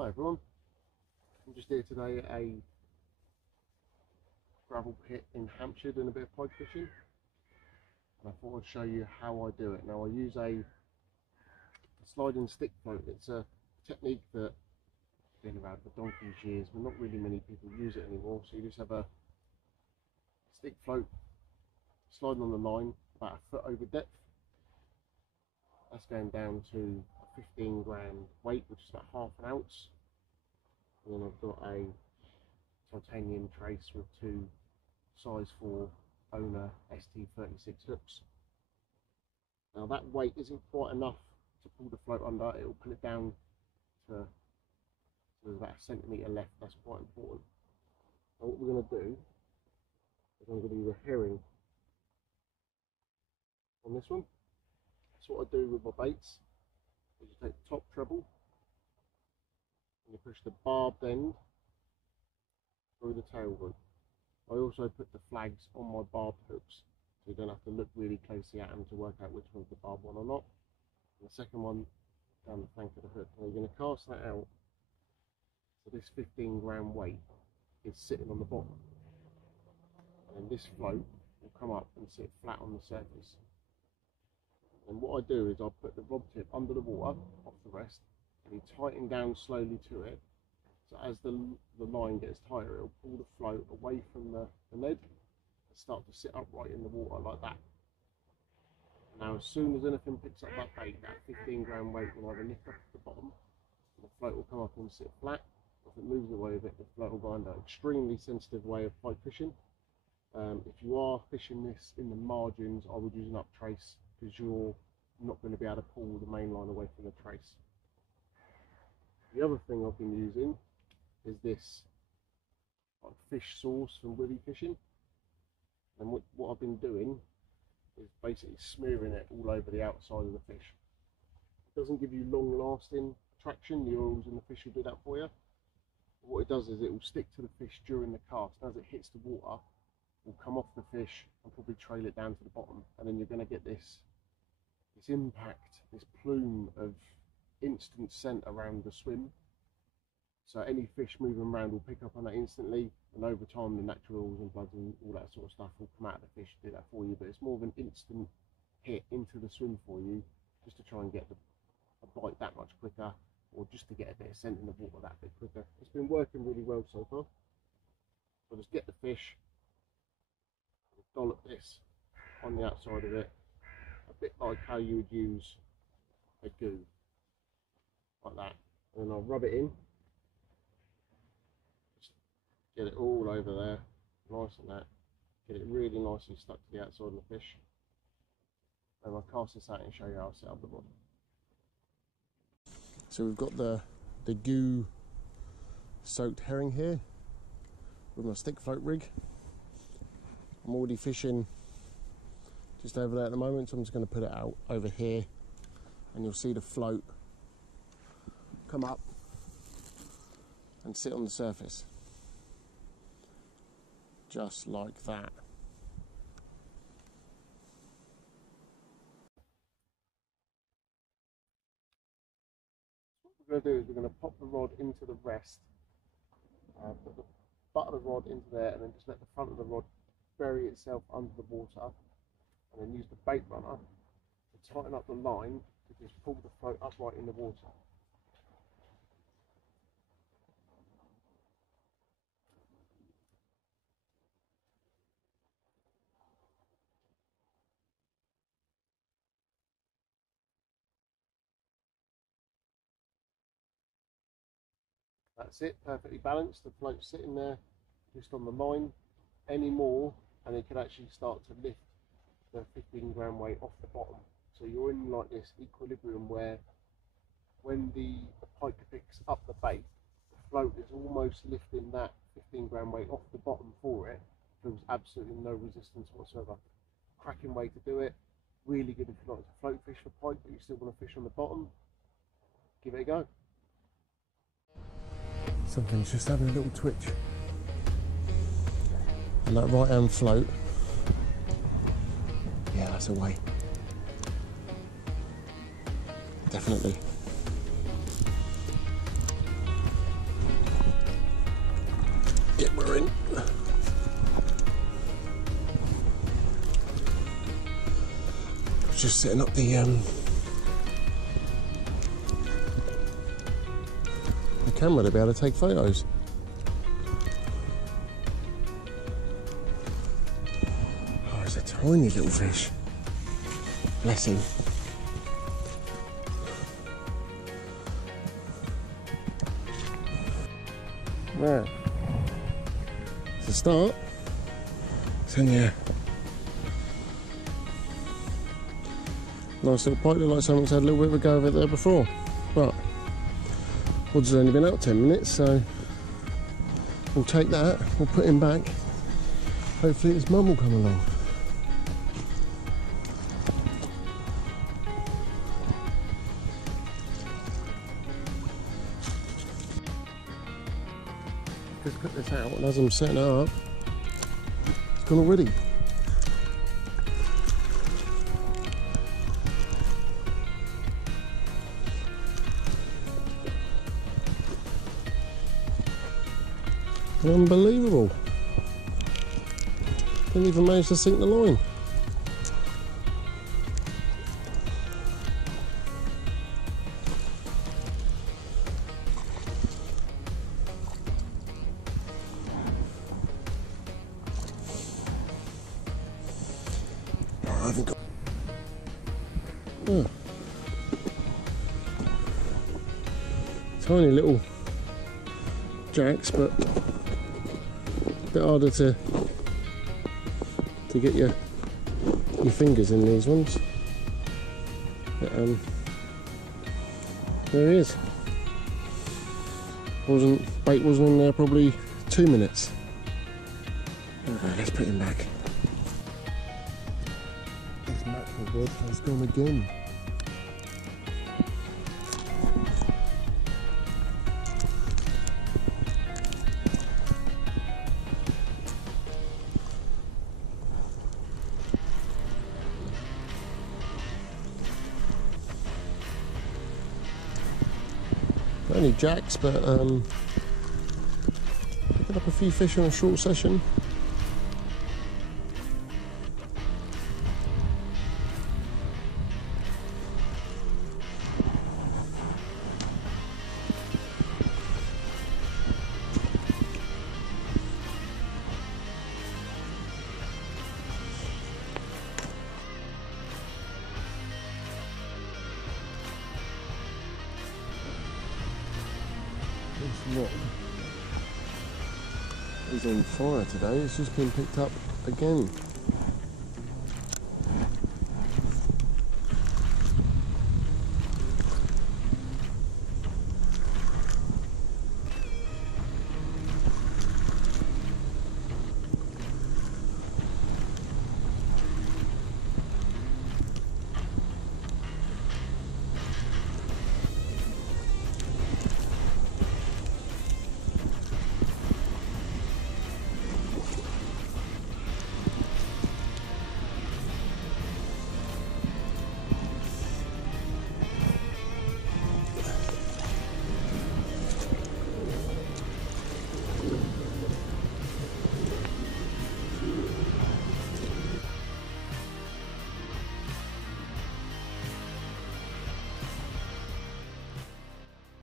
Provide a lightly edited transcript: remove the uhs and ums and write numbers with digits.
Hi everyone, I'm just here today at a gravel pit in Hampshire doing a bit of pike fishing, and I thought I'd show you how I do it. Now I use a sliding stick float. It's a technique that's been around for donkey's years, but not really many people use it anymore. So you just have a stick float sliding on the line about a foot over depth. That's going down to a 15 gram weight, which is about half an ounce. And then I've got a titanium trace with two size 4 owner ST36 hooks. Now that weight isn't quite enough to pull the float under. It will pull it down to there's about a centimetre left. That's quite important. Now what we're going to do is I'm going to use a herring on this one. That's what I do with my baits. Is you take the top treble and you push the barbed end through the tail root. I also put the flags on my barbed hooks, so you don't have to look really closely at them to work out which one's the barbed one or not. And the second one down the flank of the hook. Now you're going to cast that out, so this 15 gram weight is sitting on the bottom, and this float will come up and sit flat on the surface. And what I do is I put the rod tip under the water off the rest, and you tighten down slowly to it. So as the line gets tighter, it'll pull the float away from the lead and start to sit upright in the water like that. Now as soon as anything picks up that bait, that 15 gram weight will either lift up at the bottom, and the float will come up and sit flat. If it moves away a bit, the float will go under. Extremely sensitive way of pike fishing. If you are fishing this in the margins, I would use an up trace, because you're not going to be able to pull the main line away from the trace. The other thing I've been using is this like fish sauce from Willy Fishing, and what I've been doing is basically smearing it all over the outside of the fish. It doesn't give you long lasting traction, the oils in the fish will do that for you. But what it does is it will stick to the fish during the cast, and as it hits the water will come off the fish and probably trail it down to the bottom, and then you're going to get this impact, this plume of instant scent around the swim. So any fish moving around will pick up on that instantly, and over time the natural oils and bloods and all that sort of stuff will come out of the fish to do that for you. But it's more of an instant hit into the swim for you, just to try and get a bite that much quicker, or just to get a bit of scent in the water that bit quicker. It's been working really well so far. So just get the fish, dollop this on the outside of it, a bit like how you would use a goo, like that, and then I'll rub it in, just get it all over there, nice and that, get it really nicely stuck to the outside of the fish, and I'll cast this out and show you how I set up the rod. So we've got the goo soaked herring here with my stick float rig. I'm already fishing just over there at the moment, so I'm just going to put it out over here, and you'll see the float come up and sit on the surface just like that. What we're going to do is we're going to pop the rod into the rest, put the butt of the rod into there, and then just let the front of the rod bury itself under the water, and then use the bait runner to tighten up the line to just pull the float upright in the water. That's it, perfectly balanced. The float's sitting there just on the line. Any more and it could actually start to lift the 15 gram weight off the bottom. So you're in like this equilibrium where when the pike picks up the bait, the float is almost lifting that 15 gram weight off the bottom for it. Feels absolutely no resistance whatsoever. Cracking way to do it. Really good if you like to float fish for pike, but you still want to fish on the bottom. Give it a go. Something's just having a little twitch. And that right hand float, yeah, that's a weight. Definitely. just setting up the camera to be able to take photos. Oh, it's a tiny little fish. Bless him. Right. To start, it's only a nice little pike, look like someone's had a little bit of a go of it there before. But Wood's only been out 10 minutes, so we'll take that, we'll put him back. Hopefully his mum will come along. Just put this out, and as I'm setting it up, it's gone already. Unbelievable. Didn't even manage to sink the line. I haven't got... Oh. Tiny little jacks, but a bit harder to get your fingers in these ones. But, there he is. Bait wasn't in there probably 2 minutes. Okay, let's put him back. This mackerel rod has gone again. Only jacks, but picking up a few fish in a short session. This rod is on fire today. It's just been picked up again.